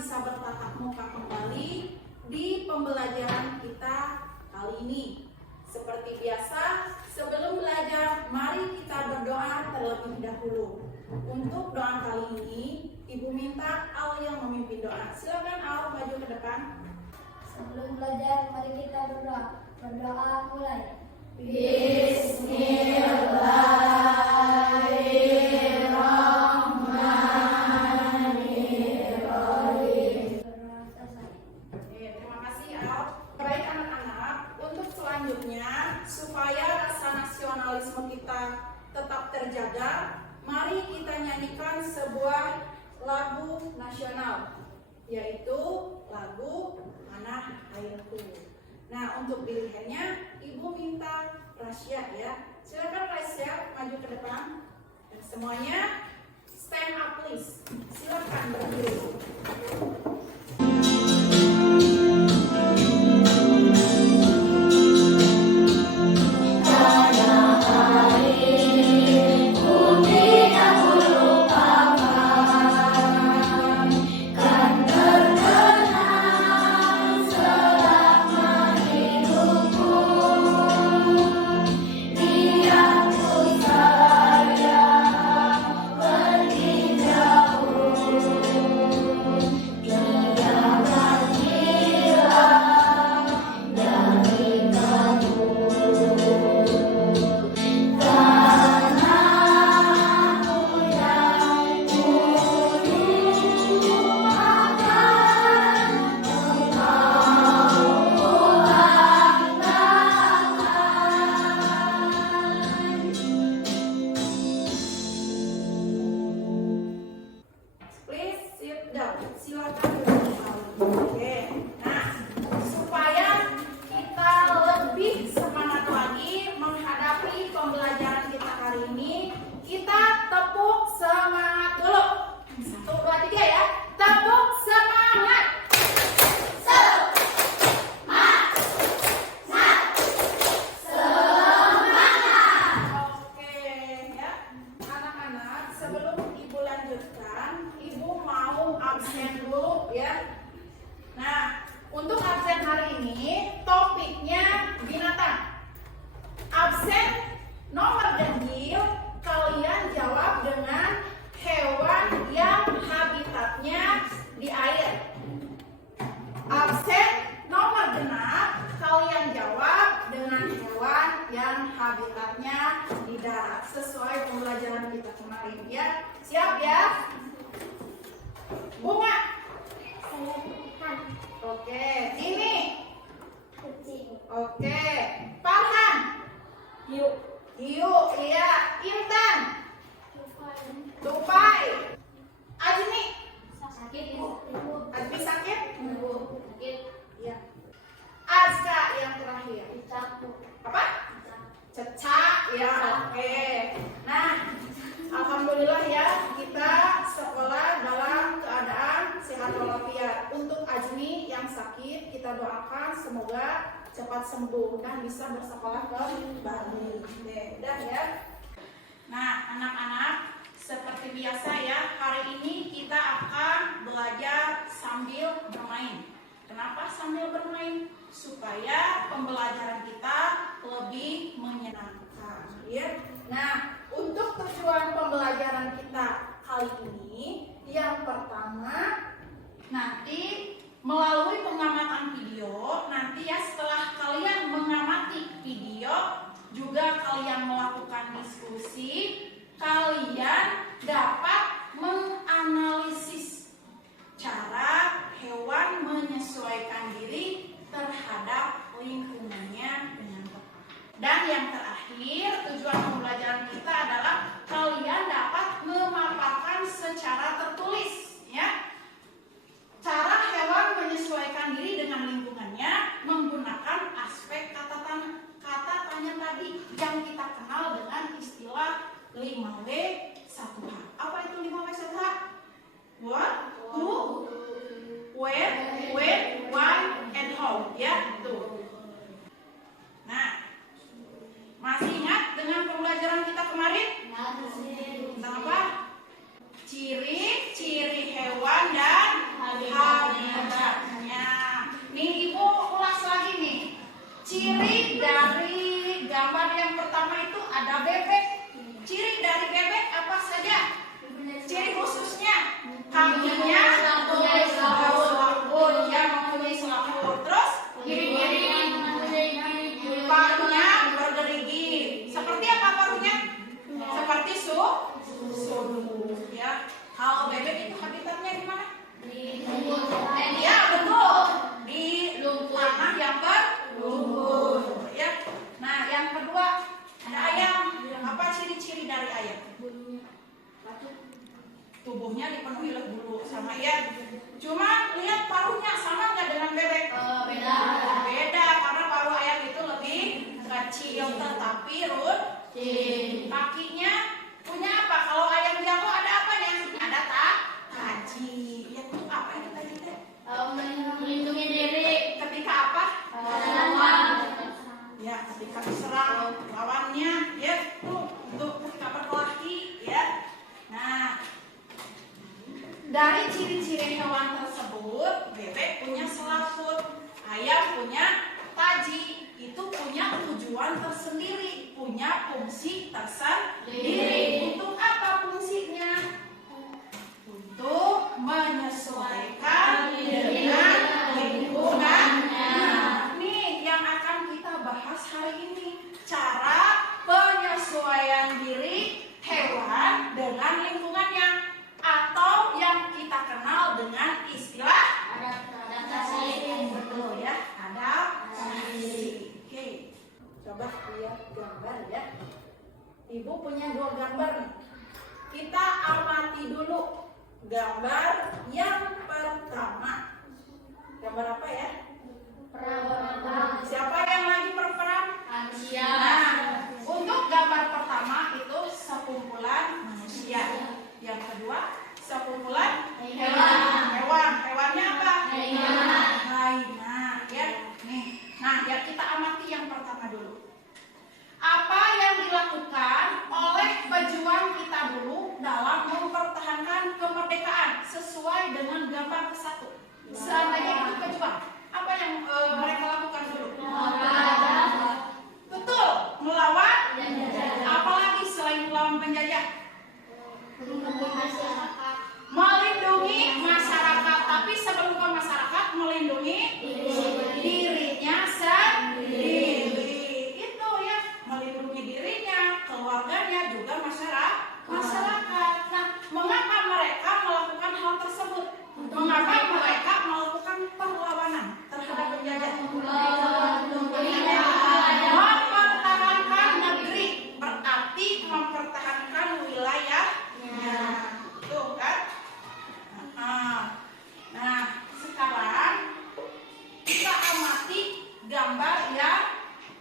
bisa bertatap muka kembali di pembelajaran kita kali ini. Seperti biasa, sebelum belajar, mari kita berdoa terlebih dahulu. Untuk doa kali ini, Ibu minta Al yang memimpin doa. Silakan Al, maju ke depan. Sebelum belajar, mari kita berdoa. Berdoa mulai. Bismillahirrahmanirrahim. Oke, terima kasih Al. Baik anak-anak, untuk selanjutnya supaya rasa nasionalisme kita tetap terjaga, mari kita nyanyikan sebuah lagu nasional, yaitu lagu Tanah Airku. Nah, untuk pilihannya Ibu minta Rasya ya. Silakan Rasya maju ke depan. Dan semuanya stand up please. Silakan berdiri. Silakan Oke. Nah, supaya kita lebih semangat lagi menghadapi pembelajaran kita hari ini, kita tepuk semangat dulu. 1, 2, 3 ya. Tepuk semangat. Oke ya. Anak-anak, sebelum Ibu lanjutkan, Ibu mau absen dulu ya. Nah, untuk absen hari ini topiknya binatang. Absen nomor ganjil, kalian jawab dengan hewan yang habitatnya di air. Absen nomor genap, kalian jawab dengan hewan yang habitatnya di darat, sesuai pembelajaran kita kemarin ya. Siap ya? Bunga. Oke, ini. Oke, Farhan. Hiu, iya. Intan. Tupai. Ajmi. Ajmi sakit? Iya. Azka yang terakhir. Apa? Cecak. Ya, oke. Nah, alhamdulillah ya, kita sekolah dalam keadaan sehat walafiat. Untuk Ajmi yang sakit, kita doakan semoga cepat sembuh dan bisa bersekolah kembali. Udah ya. Nah, anak-anak, seperti biasa ya, hari ini kita akan belajar sambil bermain. Kenapa sambil bermain? Supaya pembelajaran kita lebih menyenangkan ya. Nah, untuk tujuan pembelajaran kita kali ini, yang pertama nanti melalui pengamatan video, nanti ya setelah kalian mengamati video, juga kalian melakukan diskusi, kalian dapat menganalisis cara hewan menyesuaikan diri terhadap lingkungannya dengan tepat. Dan yang terakhir, tujuan pembelajaran kita adalah kalian dapat memaparkan secara tertulis ya, cara hewan menyesuaikan diri dengan lingkungannya menggunakan aspek kata tanya tadi yang kita kenal dengan istilah 5W 1H. Apa itu 5W 1H? What, who, where, when, why, and how. Ya, itu. Nah, masih ingat dengan pembelajaran kita kemarin? Tentang apa? Ciri-ciri hewan dan habitatnya. Nih Ibu ulas lagi nih. Ciri dari gambar yang pertama itu ada bebek. Ciri dari bebek apa saja? Ciri khususnya kakinya mempunyai selaput, ya mempunyai selaput. Terus paruhnya bergerigi. Seperti apa paruhnya? Seperti sudu. Ya. Kalau bebek itu habitatnya di mana? Ya betul. Di tanah yang berlumpur. Ya. Nah yang kedua ada ayam. Apa ciri-ciri dari ayam? Tubuhnya dipenuhi oleh bulu sama ya. Cuma lihat paruhnya sama nggak dengan bebek? Beda karena paruh ayam itu lebih kecil tetapi kakinya punya apa? Kalau ayam jago ada apanya? Ada taji. Ya itu apa itu tadi teh? Melindungi diri. Ketika apa? Ya ketika diserang lawannya ya tuh untuk ketika berkelahi ya. Nah dari ciri-ciri hewan tersebut, bebek punya selaput, ayam punya taji, itu punya tujuan tersendiri, punya fungsi tersendiri. Untuk apa fungsinya? Untuk menyesuaikan dengan lingkungannya. Nih yang akan kita bahas hari ini, cara penyesuaian diri hewan dengan lingkungannya, atau yang kita kenal dengan istilah adaptasi. Betul ya, adaptasi. Oke, coba lihat gambar ya. Ibu punya 2 gambar nih. Kita amati dulu gambar yang pertama. Gambar apa ya? Siapa yang lagi berperan? Manusia. Nah, untuk gambar pertama itu sekumpulan manusia. Yang kedua, sekumpulan hewan. Hewannya apa? Haina. Ya. Nih. Nah, ya kita amati yang pertama dulu. Apa yang dilakukan oleh pejuang kita dulu dalam mempertahankan kemerdekaan sesuai dengan gambar ke-1? Seandainya itu pejuang, apa yang mereka lakukan dulu? Betul, melawan. Apalagi selain melawan penjajah? Melindungi masyarakat, tapi sebelum ke masyarakat melindungi dirinya sendiri. Itu ya, melindungi dirinya, keluarganya, juga masyarakat. Nah, mengapa mereka melakukan hal tersebut? Mengapa mereka melakukan perlawanan terhadap penjajah? Mempertahankan negeri, berarti mempertahankan wilayahnya. Tuh kan? Nah, sekarang kita amati gambar yang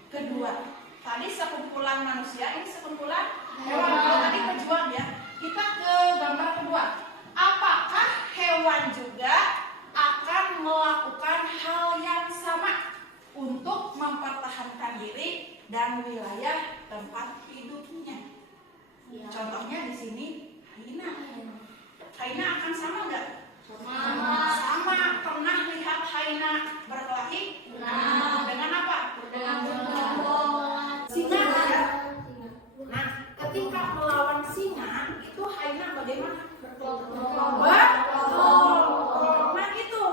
kedua. Tadi sekumpulan manusia, ini sekumpulan hewan. Kalau tadi pejuang ya. Kita ke gambar kedua. Apakah hewan juga akan melakukan hal yang sama untuk mempertahankan diri dan wilayah tempat hidupnya? Contohnya di sini haina. Haina akan sama nggak? Sama. Pernah lihat haina berkelahi? Dengan apa? Dengan Singa ya. Nah, ketika melawan singa itu haina bagaimana? Nah itu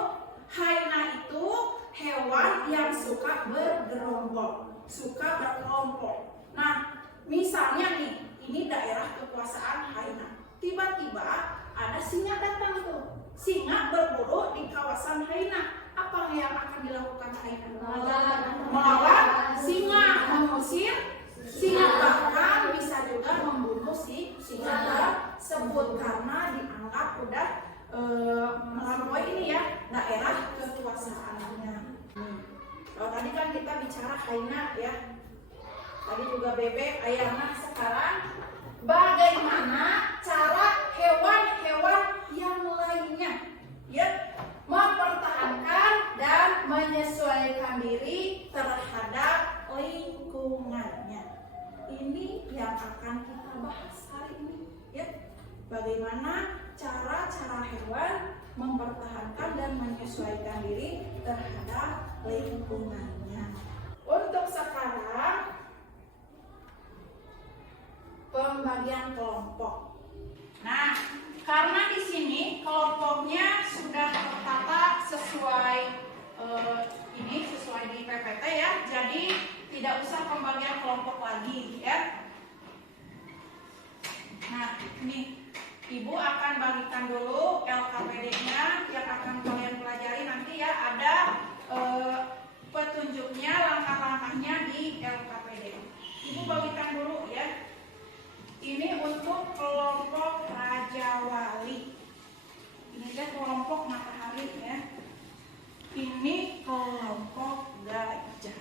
haina itu hewan yang suka bergerombol, suka berkelompok. Nah, misalnya nih, ini daerah kekuasaan haina. Tiba-tiba ada singa datang tuh. Singa berburu di kawasan haina. Apa yang akan dilakukan haina? Melawan singa, mengusir singa, bahkan bisa juga membunuh si singa tersebut karena dianggap udah melampaui ini ya daerah kekuasaannya. Kalau tadi kan kita bicara haina ya, tadi juga bebek, ayam. Nah sekarang bagaimana cara hewan-hewan yang lainnya ya mempertahankan dan menyesuaikan diri terhadap lingkungannya? Ini yang akan kita bahas hari ini ya. Bagaimana cara-cara hewan mempertahankan dan menyesuaikan diri terhadap lingkungannya. Untuk sekarang, pembagian kelompok. Nah, karena di sini kelompoknya sudah tertata sesuai sesuai di PPT ya, jadi tidak usah pembagian kelompok lagi ya. Nah, ini Ibu akan bagikan dulu LKPD-nya yang akan kalian pelajari nanti ya, ada petunjuknya, langkah-langkahnya di LKPD. Ibu bagikan dulu ya. Ini untuk kelompok Raja Wali. Ini dia kelompok matahari ya. Ini kelompok gajah.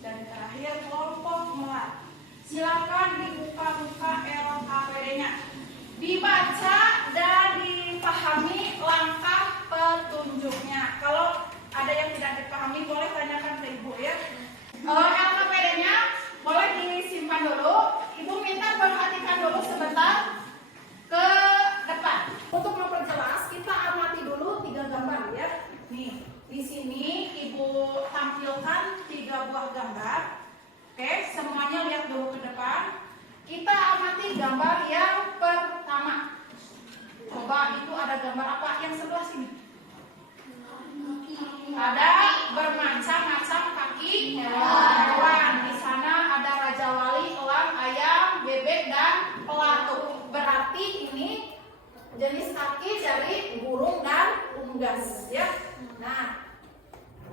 Dan terakhir kelompok melat. Silakan dibuka-buka LKPD-nya. Dibaca dan dipahami langkah petunjuknya. Kalau ada yang tidak dipahami boleh tanyakan ke Ibu ya. LKPD-nya boleh disimpan dulu. Ibu minta perhatikan dulu sebentar ke depan. Untuk memperjelas, kita amati dulu 3 gambar ya. Nih, di sini Ibu tampilkan 3 buah gambar. Oke, semuanya lihat dulu ke depan. Kita amati gambar yang pertama. Coba itu ada gambar apa? Yang sebelah sini. Ada bermacam-macam kaki hewan. Di sana ada Raja Wali, elang, ayam, bebek, dan pelatuk. Berarti ini jenis kaki dari burung dan unggas ya. Nah,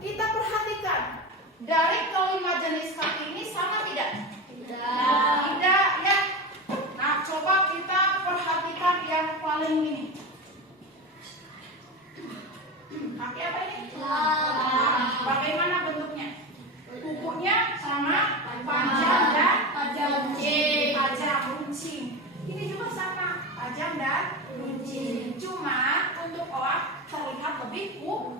kita perhatikan dari kelima jenis kaki ini sama tidak? Tidak ya. Nah, coba kita perhatikan yang paling ini. Kaki apa ini? Bagaimana bentuknya? Kukunya sama, panjang dan tajam, runcing. Ini juga sama, tajam dan runcing. Cuma untuk elang terlihat lebih kuat.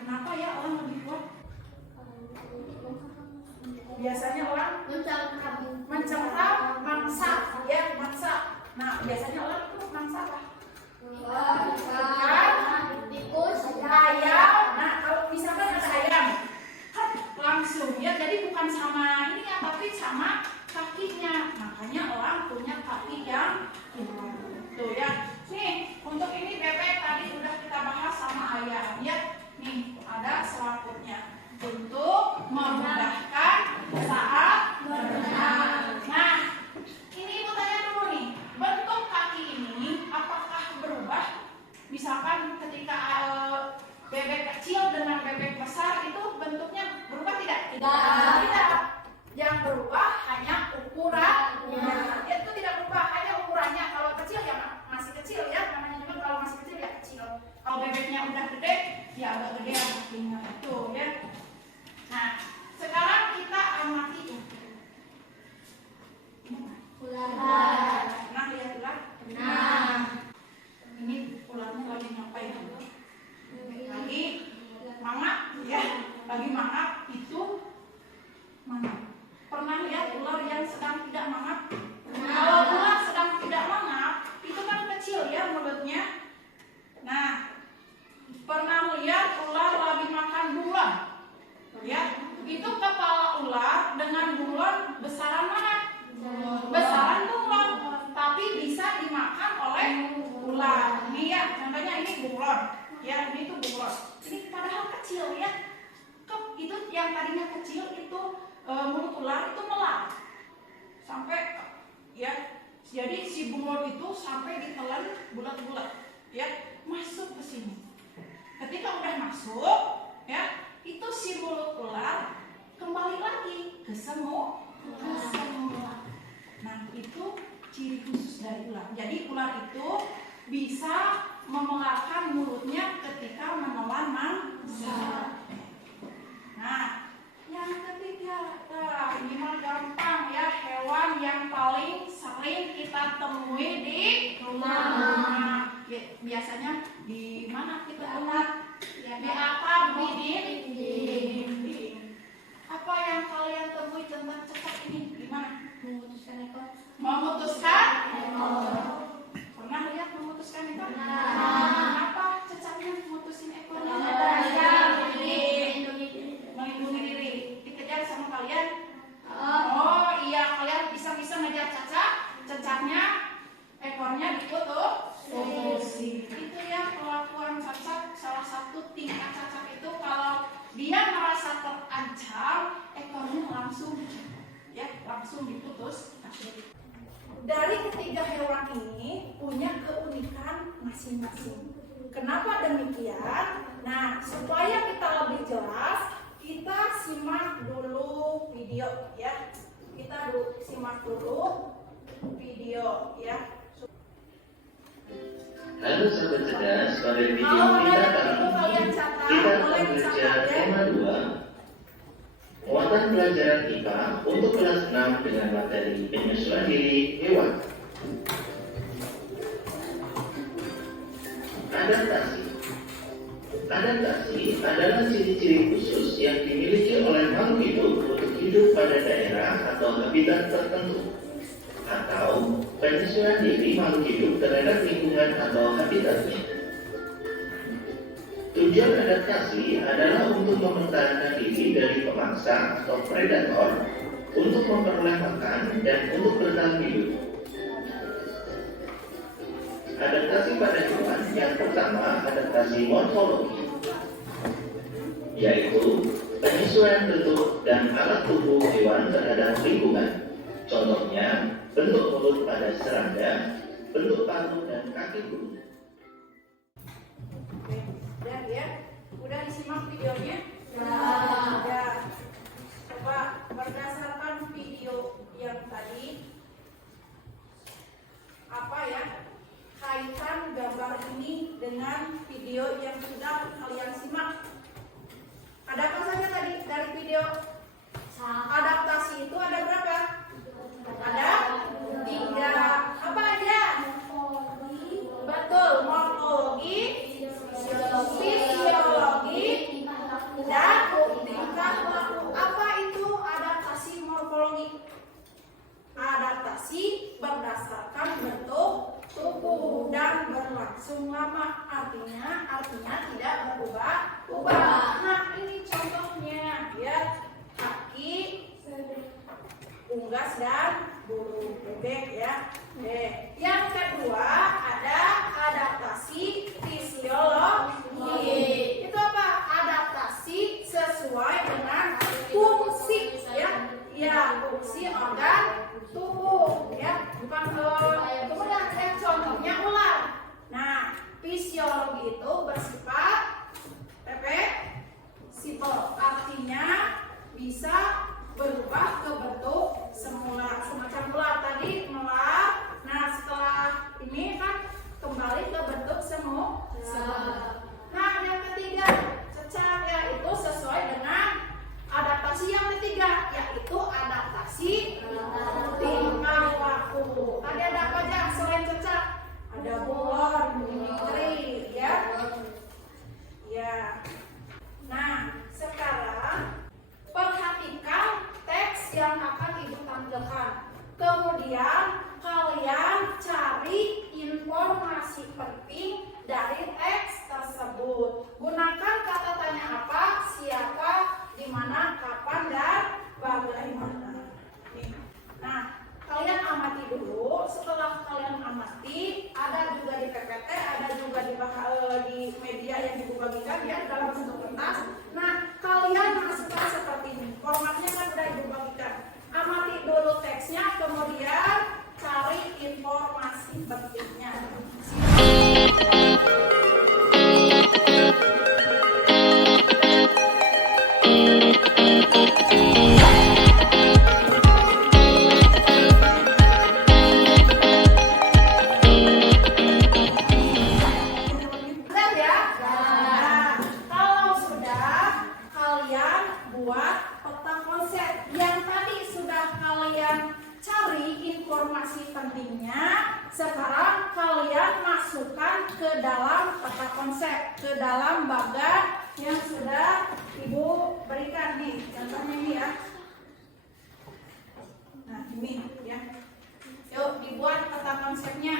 Kenapa ya elang lebih kuat? Biasanya elang mencengkram mangsa, ya mangsa. Nah, biasanya elang itu mangsa apa? Tikus, ayam. Nah, kalau misalkan ada ayam, kan langsung ya. Jadi bukan sama ini ya, tapi sama kakinya. Makanya elang punya kaki yang tuh ya. Nih, untuk ini bebek tadi sudah kita bahas sama ayam ya. Nih, ada selaputnya untuk memudahkan saat berenang. Nah, ini Ibu tanya dulu nih, bentuk kaki ini apakah berubah? Misalkan ketika bebek kecil dengan bebek besar itu bentuknya berubah tidak? Tidak. Yang berubah hanya ukurannya. Itu tidak berubah, hanya ukurannya. Kalau kecil ya masih kecil ya, namanya juga kalau masih kecil ya kecil. Kalau bebeknya udah gede, ya agak gede kakinya itu ya. Nah, sekarang kita amati ular. Pernah lihat ular? Pernah. Ini ularnya lagi ngapain? Lagi mangap ya. Lagi mangap itu mangap. Pernah lihat ular yang sedang tidak mangap? Kalau ular sedang tidak mangap, itu kan kecil ya mulutnya. Nah, pernah lihat ular lagi makan bulan? Ya, itu kepala ular dengan bulan besaran mana? Besaran bulan, tapi bisa dimakan oleh ular. Ini ya, contohnya ini bunglon. Ya, ini tuh bunglon. Ini padahal kecil ya. Itu yang tadinya kecil itu mulut ular itu melar sampai ya. Jadi si bunglon itu sampai ditelan bulat-bulat ya, masuk ke sini. Ketika udah masuk ya, itu si mulut ular kembali lagi ke semut. Nah, itu ciri khusus dari ular. Jadi ular itu bisa memelarkan mulutnya ketika menelan mangsa. Nah, yang ketiga, ini mah gampang ya, hewan yang paling sering kita temui di rumah. Biasanya di mana kita lihat? Di atap, di dinding. Apa yang kalian temui tentang cecak ini? Gimana? Memutuskan ekor. Memutuskan ekor. Pernah lihat memutuskan ekor? langsung diputus. Dari ketiga hewan ini punya keunikan masing-masing. Kenapa demikian? Nah, supaya kita lebih jelas, kita simak dulu video ya. Kita simak dulu video ya. Halo sahabat cerdas, pada video Kalau kita ada kali itu kalian ini catat, kita akan boleh belajar dicatat ya. tema 2 muatan pelajaran IPA untuk kelas 6 dengan materi penyesuaian diri hewan. Adaptasi. Adaptasi adalah ciri-ciri khusus yang dimiliki oleh makhluk hidup untuk hidup pada daerah atau habitat tertentu, atau penyesuaian diri makhluk hidup terhadap lingkungan atau habitatnya. Tujuan adaptasi adalah untuk mempertahankan diri dari pemangsa atau predator, untuk memperoleh makan, dan untuk bertahan hidup. Adaptasi pada hewan yang pertama, adaptasi morfologi, yaitu penyesuaian bentuk dan alat tubuh hewan terhadap lingkungan. Contohnya, bentuk mulut pada serangga, bentuk paruh dan kaki burung. Udah ya? Udah disimak videonya? Ya. Coba berdasarkan video yang tadi, apa ya kaitan gambar ini dengan video yang sudah kalian simak? Ada apa saja tadi dari video? Adaptasi itu ada berapa? Ada 3. Apa aja? Betul, morfologi, fisiologi, dan tingkah laku. Apa itu adaptasi morfologi? Adaptasi berdasarkan bentuk tubuh dan berlangsung lama. Artinya tidak berubah-ubah. Nah, ini contohnya ya, kaki, unggas dan bulu bebek ya. Yang kedua ada adaptasi fisiologi. Itu apa? Adaptasi sesuai dengan fungsi ya. Ya, fungsi organ tubuh ya. Bukan kemudian contohnya ular. Nah, fisiologi itu bersifat simple. Artinya bisa berubah ke bentuk semula, semacam ular tadi melar. Nah, setelah ini kan kembali ke bentuk semula. Nah, yang ketiga cacat, yaitu sesuai dengan adaptasi yang ketiga, yaitu adaptasi tingkah laku. Tadi ada apa aja selain cacat? Ada bulan, mimikri, ya. Ya. Nah, sekarang perhatikan teks yang akan ibu tampilkan. Kemudian kalian cari informasi penting dari teks tersebut. Gunakan kata tanya apa, siapa, di mana, kapan, dan bagaimana. Nah, kalian amati dulu. Setelah kalian amati, ada juga di PPT, ada juga di media yang ibu bagikan ya dalam bentuk kertas. Nah, kalian masukkan seperti ini. Formatnya kan sudah ibu bagikan. Amati dulu teksnya, kemudian cari informasi pentingnya. Informasi pentingnya, sekarang kalian masukkan ke dalam peta konsep, ke dalam bagan yang sudah ibu berikan nih. Contohnya ini ya. Nah, ini ya. Yuk dibuat peta konsepnya.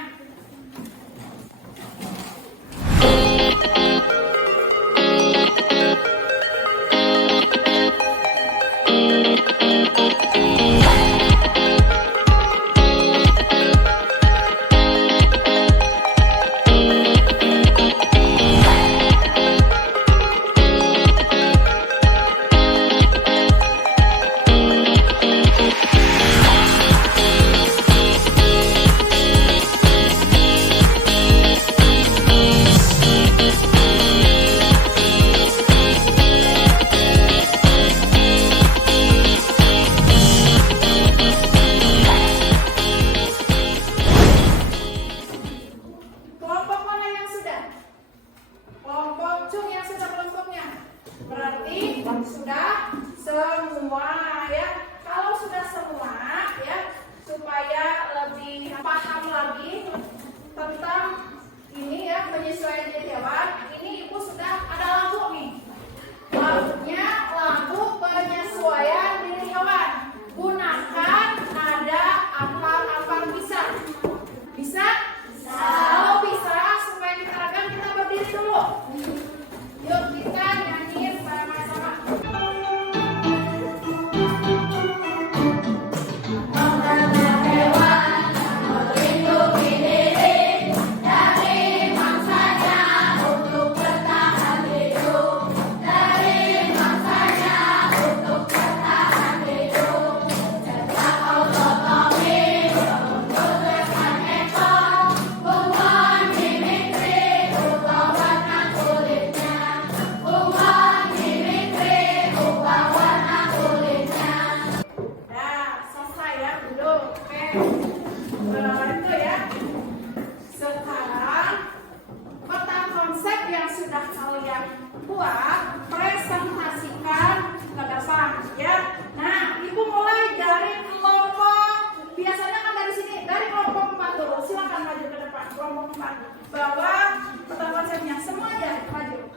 Peta konsepnya semua aja maju.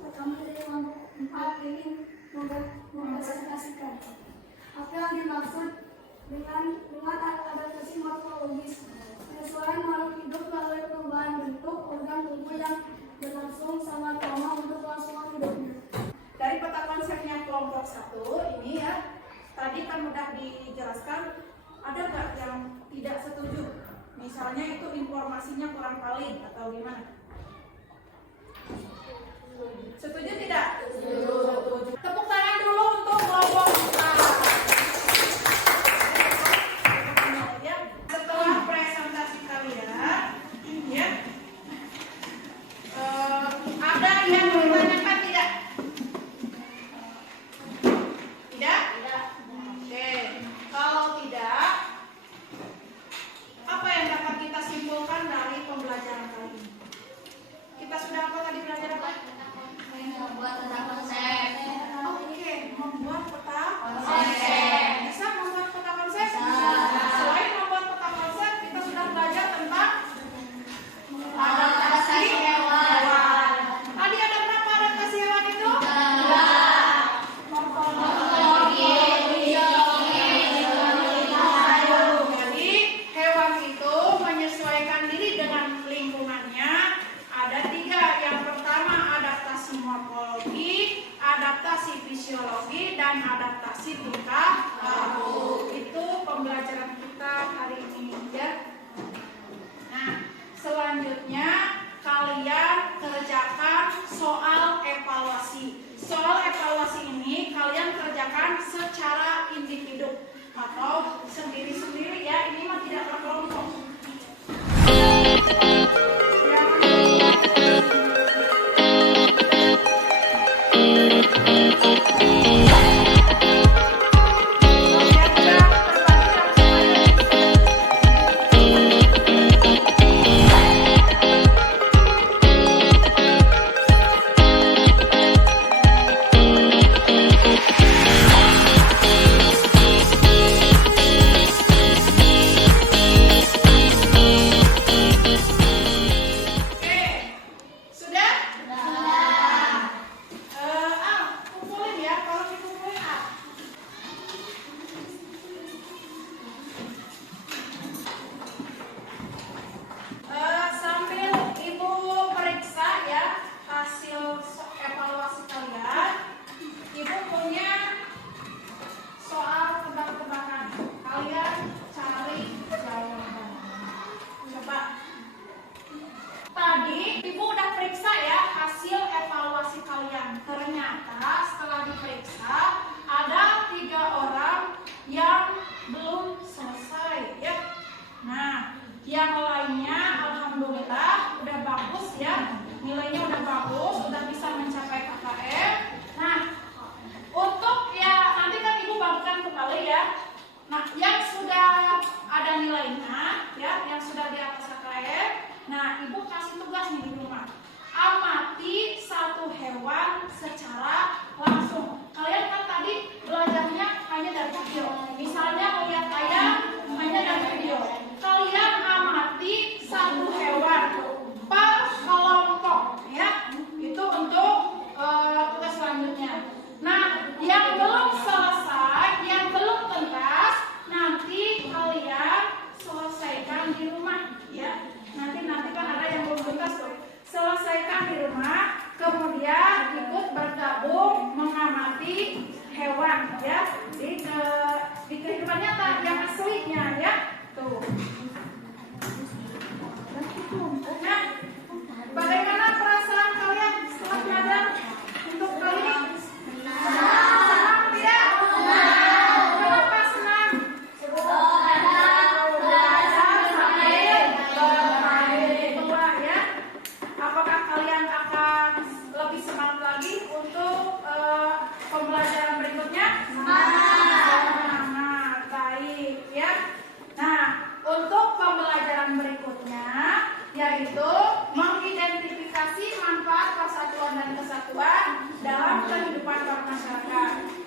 Pertama dari empat ingin mempresentasikan apa yang dimaksud dengan adaptasi morfologis, penyesuaian makhluk hidup melalui perubahan bentuk organ tubuh yang berlangsung sangat lama untuk kelangsungan hidupnya. Dari peta konsepnya kelompok 1 ini ya, tadi kan udah dijelaskan, ada nggak yang tidak setuju? Misalnya itu informasinya kurang valid atau gimana? Setuju tidak? Setuju. Tepuk tangan dulu untuk kelompok 4. Ya, setelah presentasi kalian, ya, ada yang ditanyakan tidak? Tidak? Tidak. Oke. Kalau tidak, apa yang dapat kita simpulkan dari pembelajaran kali ini? Kita sudah apa tadi belajar apa? Membuat peta konsep. Oke, membuat peta Konsep. Bisa membuat peta konsep? Bisa. Selain membuat peta konsep, kita sudah belajar tentang Adaptasi hewan. Tadi ada berapa adaptasi hewan itu? Jadi hewan itu menyesuaikan diri dengan lingkungannya. Ada 3. Yang pertama adaptasi morfologi, adaptasi fisiologi, dan adaptasi tingkah laku. Itu pembelajaran kita hari ini ya. Nah, selanjutnya kalian kerjakan soal evaluasi. Soal evaluasi ini kalian kerjakan secara individu atau sendiri-sendiri ya. Ini mah tidak berkelompok.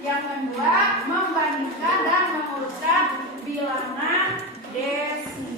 Yang kedua, membandingkan dan mengurutkan bilangan desil.